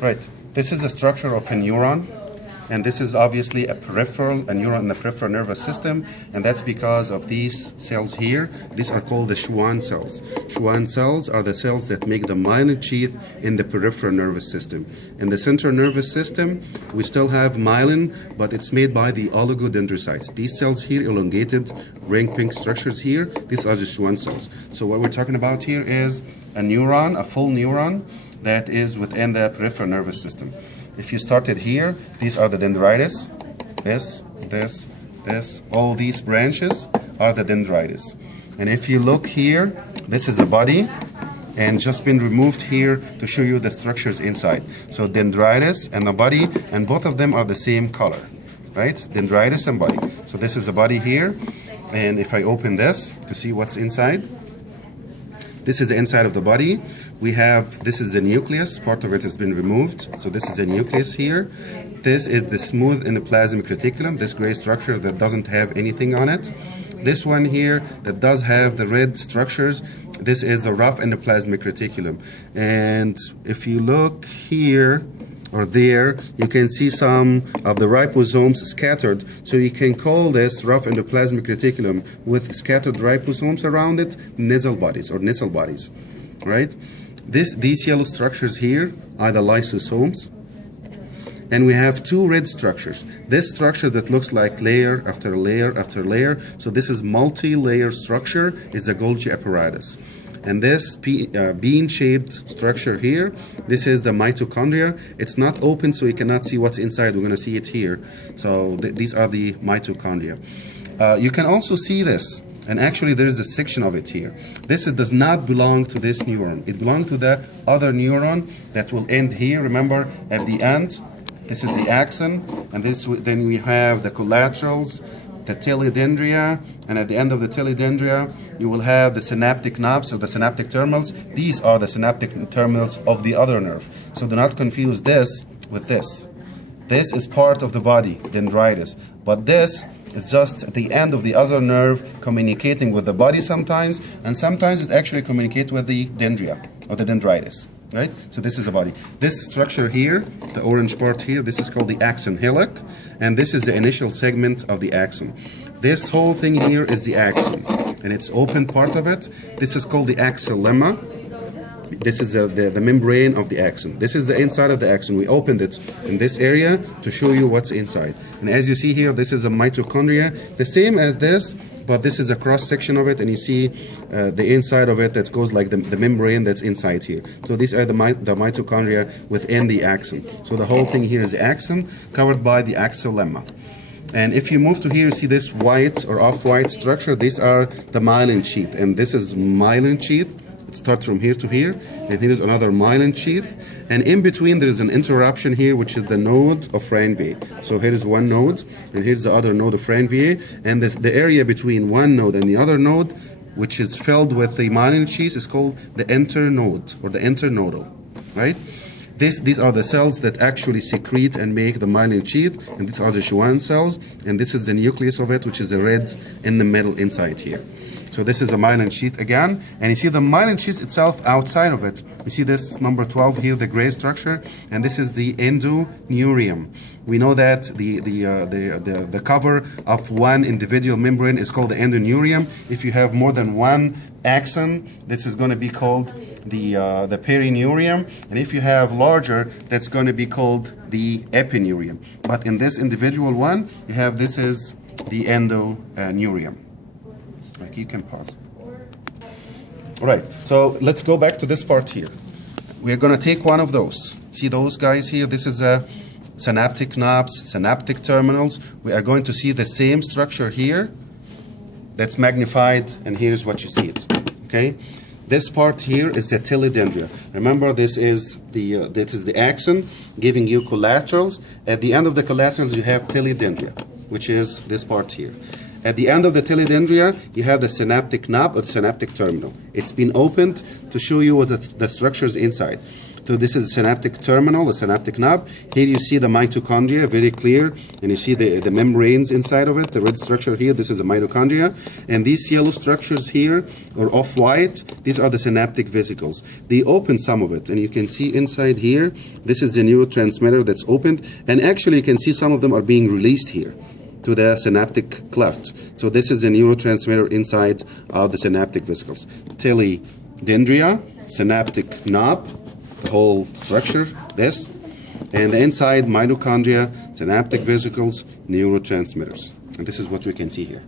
Right. This is the structure of a neuron, and this is obviously a neuron in the peripheral nervous system, and that's because of these cells here. These are called the Schwann cells. Schwann cells are the cells that make the myelin sheath in the peripheral nervous system. In the central nervous system, we still have myelin, but it's made by the oligodendrocytes. These cells here, elongated ring pink structures here, these are the Schwann cells. So what we're talking about here is a neuron, a full neuron, that is within the peripheral nervous system. If you started here, these are the dendrites. This, all these branches are the dendrites. And if you look here, this is a body, and just been removed here to show you the structures inside. So dendrites and the body, and both of them are the same color, right? Dendrites and body. So this is a body here, and if I open this to see what's inside, this is the inside of the body. We have, this is the nucleus, part of it has been removed. So this is the nucleus here. This is the smooth endoplasmic reticulum, this gray structure that doesn't have anything on it. This one here that does have the red structures, this is the rough endoplasmic reticulum. And if you look here or there, you can see some of the ribosomes scattered. So you can call this rough endoplasmic reticulum with scattered ribosomes around it, nasal bodies or nasal bodies, right? These yellow structures here are the lysosomes, and we have two red structures. This structure that looks like layer after layer after layer, so this is multi-layer structure, is the Golgi apparatus. And this bean-shaped structure here, this is the mitochondria. It's not open, so you cannot see what's inside. We're going to see it here. So these are the mitochondria. You can also see this. And actually there is a section of it here. This does not belong to this neuron. It belongs to the other neuron that will end here. Remember, at the end, this is the axon, and then we have the collaterals, the telodendria, and at the end of the telodendria, you will have the synaptic knobs, or the synaptic terminals. These are the synaptic terminals of the other nerve. So do not confuse this with this. This is part of the body, dendrites, but this it's just at the end of the other nerve communicating with the body sometimes, and sometimes it actually communicates with the dendria or the dendrites, right? So this is the body. This structure here, the orange part here, this is called the axon hillock, and this is the initial segment of the axon. This whole thing here is the axon, and it's open part of it. This is called the axillemma. This is the membrane of the axon. This is the inside of the axon. We opened it in this area to show you what's inside. And as you see here, this is a mitochondria, the same as this, but this is a cross section of it, and you see the inside of it that goes like the membrane that's inside here. So these are the mitochondria within the axon. So the whole thing here is the axon covered by the axillemma. And if you move to here, you see this white or off-white structure. These are the myelin sheath, and this is myelin sheath. It starts from here to here, and here is another myelin sheath, and in between there is an interruption here, which is the node of Ranvier. So here is one node, and here's the other node of Ranvier, and the area between one node and the other node, which is filled with the myelin sheath, is called the internode or the internodal, right? These are the cells that actually secrete and make the myelin sheath, and these are the Schwann cells, and this is the nucleus of it, which is the red in the middle inside here. So this is a myelin sheath again, and you see the myelin sheath itself outside of it. You see this number 12 here, the gray structure, and this is the endoneurium. We know that the cover of one individual membrane is called the endoneurium. If you have more than one axon, this is going to be called the perineurium, and if you have larger, that's going to be called the epineurium. But in this individual one, you have this is the endoneurium. Like you can pause. All right, so let's go back to this part here. We're going to take one of those. See those guys here? This is a synaptic knobs, synaptic terminals. We are going to see the same structure here that's magnified, and here's what you see it. Okay, this part here is the telodendria. Remember, this is the axon giving you collaterals. At the end of the collaterals, you have telodendria, which is this part here. At the end of the telodendria, you have the synaptic knob or the synaptic terminal. It's been opened to show you what the structure is inside. So this is a synaptic terminal, a synaptic knob. Here you see the mitochondria, very clear, and you see the membranes inside of it, the red structure here, this is a mitochondria. And these yellow structures here, or off-white, these are the synaptic vesicles. They open some of it, and you can see inside here, this is the neurotransmitter that's opened, and actually you can see some of them are being released here to the synaptic cleft. So this is a neurotransmitter inside of the synaptic vesicles. Telodendria, synaptic knob, the whole structure, this, and the inside mitochondria, synaptic vesicles, neurotransmitters. And this is what we can see here.